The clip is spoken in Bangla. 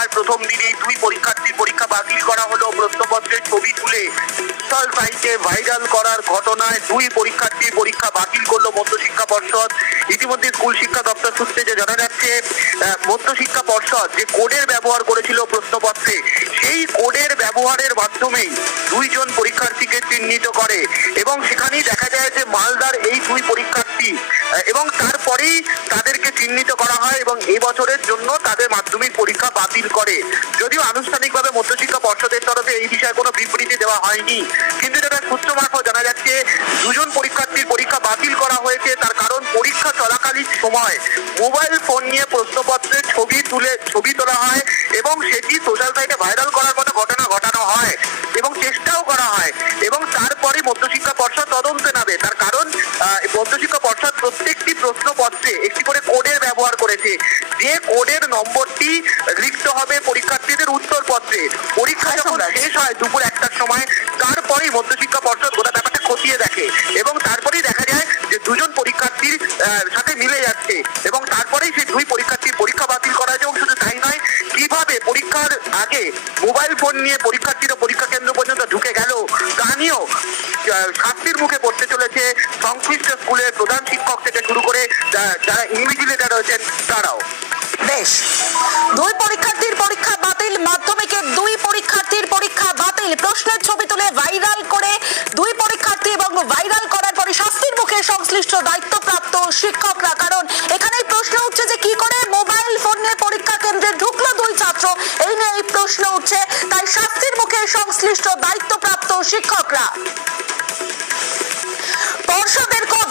পরীক্ষার প্রথম দিনেই দুই পরীক্ষার্থীর পরীক্ষা বাতিল করা হলো। প্রশ্নপত্রের ছবি তুলে সোশ্যাল সাইটে ভাইরাল করার ঘটনায় দুই পরীক্ষার্থীর পরীক্ষা বাতিল করলো মধ্যশিক্ষা পর্ষদ। ইতিমধ্যে স্কুল শিক্ষা দপ্তর সূত্রে যে জানা যাচ্ছে, মধ্যশিক্ষা পর্ষদ যে কোডের ব্যবহার করেছিল প্রশ্নপত্রে, সেই কোডের ব্যবহারের মাধ্যমেই দুইজন পরীক্ষার্থীকে চিহ্নিত করে এবং সেখানেই দেখা যায় যে মালদার এই দুই পরীক্ষার্থী এবং তারপরেই তাদেরকে চিহ্নিত করা হয় এবং এই বছরের জন্য তাদের মাধ্যমিক পরীক্ষা বাতিল করে। যদিও আনুষ্ঠানিকভাবে মধ্যশিক্ষা পর্ষদের তরফে এই বিষয়ে কোনো বিবৃতি দেওয়া হয়নি, কিন্তু যেটা সূত্র মারফত জানা যাচ্ছে দুজন পরীক্ষার্থীর পরীক্ষা বাতিল করা হয়েছে। তার কারণ পরীক্ষা চলাকালীন সময় মোবাইল ফোন নিয়ে প্রশ্নপত্রের ছবি তোলা হয় এবং সেটি সোশ্যাল সাইটে ভাইরাল করার মতো ঘটনা ঘটানো হয় এবং চেষ্টাও করা হয় এবং তারপরে মধ্যশিক্ষা পর্ষদ তদন্তে নামে। তার কারণ মধ্যশিক্ষা পর্ষদ প্রত্যেকটি প্রশ্নপত্রে একটি করে কোডের ব্যবহার করেছে, যে কোডের নম্বরটি লিখতে হবে পরীক্ষার্থীদের উত্তরপত্রে। পরীক্ষা যখন শেষ হয় দুপুর 1টার সময়, তারপরেই মধ্যশিক্ষা পর্ষদ গোটা ব্যাপারটা খতিয়ে দেখে এবং তারপরেই দেখা যায় যে দুজন পরীক্ষার্থীর সাথে মিলে যাচ্ছে এবং তারপরেই সেই দুই পরীক্ষার্থীর পরীক্ষা বাতিল করা হয়েছে। এবং শুধু তাই নয়, কিভাবে পরীক্ষার আগে মোবাইল ফোন নিয়ে পরীক্ষার্থীরা পরীক্ষা কেন্দ্র পর্যন্ত ঢুকে গেল তা নিয়েও শাস্তির মুখে পড়তে চলেছে সংশ্লিষ্ট স্কুলের প্রধান শিক্ষক থেকে শুরু করে যারা ইনভিজিলেটর রয়েছেন তারাও। বেশ, দুই পরীক্ষার্থীর পরীক্ষা বাতিল, মাধ্যমিকের দুই পরীক্ষার্থীর পরীক্ষা বাতিল, প্রশ্নের ছবি তুলে ভাইরাল করে দুই পরীক্ষার্থী এবং ভাইরাল করার পরে শাস্তির মুখে সংশ্লিষ্ট দায়িত্বপ্রাপ্ত শিক্ষকরা। কারণ এখানেই প্রশ্ন উঠছে যে কি করে মোবাইল ফোন নিয়ে পরীক্ষা কেন্দ্রে ঢুকলো দুই ছাত্র, এই নিয়ে এই প্রশ্ন উঠছে, তাই শাস্তির মুখে সংশ্লিষ্ট দায়িত্বপ্রাপ্ত শিক্ষকরা। পর্ষদের কোড